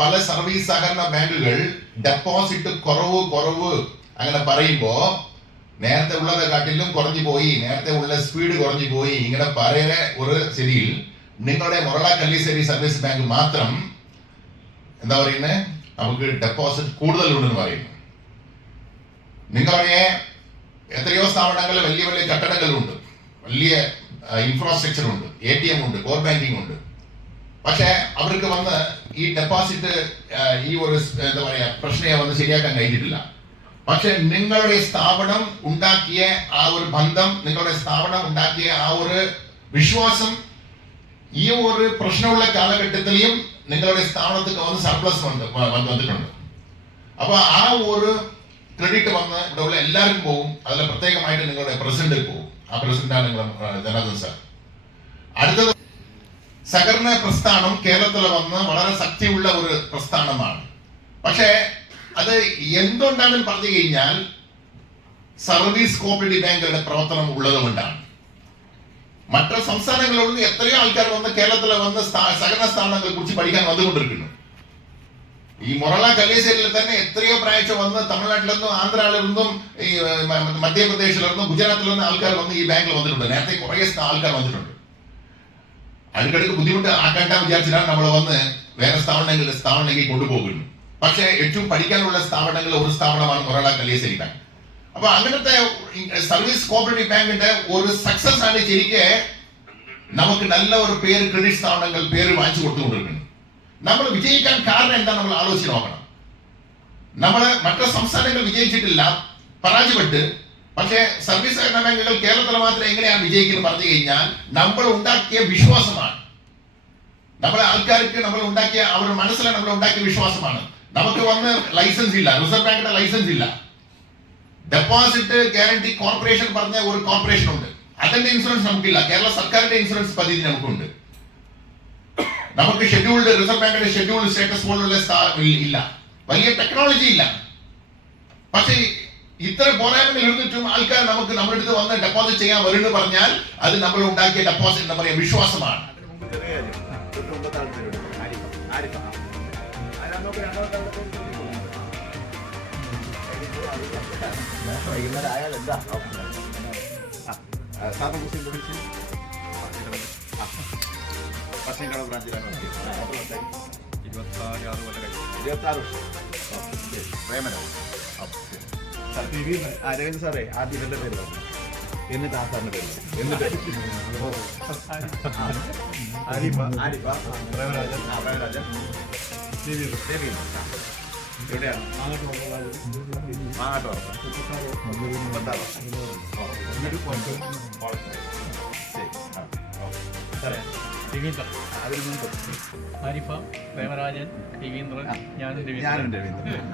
പല സർവീസ് സഹകരണ ബാങ്കുകൾ ഡെപ്പോസിറ്റ് കുറവ് അങ്ങനെ പറയുമ്പോ നേരത്തെ ഉള്ളതെ കാട്ടിലും കുറഞ്ഞു പോയി, നേരത്തെ ഉള്ള സ്പീഡ് കുറഞ്ഞു പോയി, ഇങ്ങനെ പറയുന്ന ഒരു സ്ഥിതിയിൽ നിങ്ങളുടെ മൊറള കല്ലിശ്ശേരി സർവീസ് ബാങ്ക് മാത്രം എന്താ പറയുന്നത്, നമുക്ക് ഡെപ്പോസിറ്റ് കൂടുതലുണ്ടെന്ന് പറയുന്നു. നിങ്ങളുടെ എത്രയോ സ്ഥാപനങ്ങൾ വലിയ വലിയ കെട്ടിടങ്ങളുണ്ട്, വലിയ ഇൻഫ്രാസ്ട്രക്ചർ ഉണ്ട്, ATM ഉണ്ട്, കോർ ബാങ്കിങ് ഉണ്ട്. പക്ഷെ അവർക്ക് വന്ന് ഈ ഡെപ്പോസിറ്റ് ഈ ഒരു എന്താ പറയാ പ്രശ്നം വന്ന് ശരിയാക്കാൻ കഴിഞ്ഞിട്ടില്ല. പക്ഷെ നിങ്ങളുടെ സ്ഥാപനം ഉണ്ടാക്കിയ ആ ഒരു ബന്ധം, നിങ്ങളുടെ സ്ഥാപനം ഉണ്ടാക്കിയ ആ ഒരു വിശ്വാസം ഈ ഒരു പ്രശ്നമുള്ള കാലഘട്ടത്തിലും നിങ്ങളുടെ സ്ഥാപനത്തിൽ വന്ന് സർപ്ലസ് വന്നിട്ടുണ്ട്. അപ്പൊ ആ ഒരു ക്രെഡിറ്റ് വന്ന് ഇവിടെ ഉള്ള എല്ലാവർക്കും പോകും. അതിൽ പ്രത്യേകമായിട്ട് നിങ്ങളുടെ പ്രസിഡന്റ് പോകും. ആ പ്രസിഡന്റാണ് നിങ്ങളുടെ ജനാർദ്ദൻ സാർ. അടുത്തത് സഹകരണ പ്രസ്ഥാനം കേരളത്തിൽ വന്ന് വളരെ ശക്തിയുള്ള ഒരു പ്രസ്ഥാനമാണ്. പക്ഷേ അത് എന്തുകൊണ്ടാണ് പറഞ്ഞു കഴിഞ്ഞാൽ സർവീസ് കോപ്പറേറ്റീവ് ബാങ്കുകളുടെ പ്രവർത്തനം ഉള്ളത് കൊണ്ടാണ്. മറ്റു സംസ്ഥാനങ്ങളിൽ നിന്ന് എത്രയോ ആൾക്കാർ വന്ന് കേരളത്തിൽ വന്ന് സഹകരണ സ്ഥാപനങ്ങളെ കുറിച്ച് പഠിക്കാൻ വന്നുകൊണ്ടിരിക്കുന്നു. ഈ മൊറള കല്ലിശ്ശേരിയിൽ തന്നെ എത്രയോ പ്രാവശ്യ വന്ന് തമിഴ്നാട്ടിൽ നിന്നും ആന്ധ്രയിൽ നിന്നും ഈ മധ്യപ്രദേശിൽ നിന്നും ഗുജറാത്തിൽ നിന്നും ആൾക്കാർ വന്ന് ഈ ബാങ്കിൽ വന്നിട്ടുണ്ട്. നേരത്തെ കുറേ ആൾക്കാർ വന്നിട്ടുണ്ട്. അടുക്കടുക്ക് ബുദ്ധിമുട്ട് ആക്കേണ്ട വിചാരിച്ചിട്ടാണ് നമ്മൾ വന്ന് വേറെ സ്ഥാപനങ്ങളിൽ കൊണ്ടുപോകുന്നു. പക്ഷേ ഏറ്റവും പഠിക്കാനുള്ള സ്ഥാപനങ്ങൾ ഒരു സ്ഥാപനമാണ് മൊറള കല്ലിശ്ശേരി ബാങ്ക്. അപ്പൊ അങ്ങനത്തെ സർവീസ് കോപ്പറേറ്റീവ് ബാങ്കിന്റെ ഒരു സക്സസ് ആണ് ശരിക്ക് നമുക്ക് നല്ല ഒരു പേര് ക്രെഡിറ്റ് സ്ഥാപനങ്ങൾ പേര് വാങ്ങിച്ചു കൊടുത്തുകൊണ്ടിരിക്കുന്നു. നമ്മൾ വിജയിക്കാൻ കാരണം എന്താ നമ്മൾ ആലോചിച്ച് നോക്കണം. നമ്മൾ മറ്റു സംസ്ഥാനങ്ങൾ വിജയിച്ചിട്ടില്ല, പരാജയപ്പെട്ട്. പക്ഷേ സർവീസ് സഹകരണ ബാങ്കുകൾ കേരളത്തിൽ മാത്രം എങ്ങനെയാണ് വിജയിക്കുന്നത് പറഞ്ഞു കഴിഞ്ഞാൽ നമ്മൾ ഉണ്ടാക്കിയ വിശ്വാസമാണ്. നമ്മളെ ആൾക്കാർക്ക് നമ്മൾ ഉണ്ടാക്കിയ അവരുടെ മനസ്സിൽ നമ്മൾ ഉണ്ടാക്കിയ വിശ്വാസമാണ്. നമുക്ക് വന്ന് ലൈസൻസ് ഇല്ല, റിസർവ് ബാങ്കിന്റെ ലൈസൻസ് ഇല്ല. ഡെപ്പോസിറ്റ് ഗ്യാരണ്ടി കോർപ്പറേഷൻ പറഞ്ഞ ഒരു കോർപ്പറേഷൻ ഉണ്ട്, അതിന്റെ ഇൻഷുറൻസ് നമുക്കില്ല. കേരള സർക്കാരിന്റെ ഇൻഷുറൻസ് പദ്ധതി നമുക്കുണ്ട്. നമുക്ക് ഷെഡ്യൂൾഡ് റിസർവ് ബാങ്കിന്റെ ഷെഡ്യൂൾഡ് സ്റ്റാറ്റസ് പോലുള്ള ഇല്ല, വലിയ ടെക്നോളജി ഇല്ല. പക്ഷേ ഇത്ര പോരായ്മകൾ ഇരുന്നിട്ടും ആൾക്കാർ നമുക്ക് നമ്മുടെ അടുത്ത് വന്ന് ഡെപ്പോസിറ്റ് ചെയ്യാൻ വരുമെന്ന് പറഞ്ഞാൽ അത് നമ്മൾ ഉണ്ടാക്കിയ ഡെപ്പോസിറ്റ് എന്താ പറയാ വിശ്വാസമാണ്. അരവിന്ദ് സാറേ ആദ്യം ഇവരുടെ പേര് പറഞ്ഞു, എന്നിട്ട് ആ സാറിന്റെ പേര്, എന്നിട്ട് എവിടെയാണ് മാങ്ങാട്ടോ ആരിഫ, പ്രേമരാജൻ, രവീന്ദ്രൻ, ഞാനും രവീന്ദ്രൻ.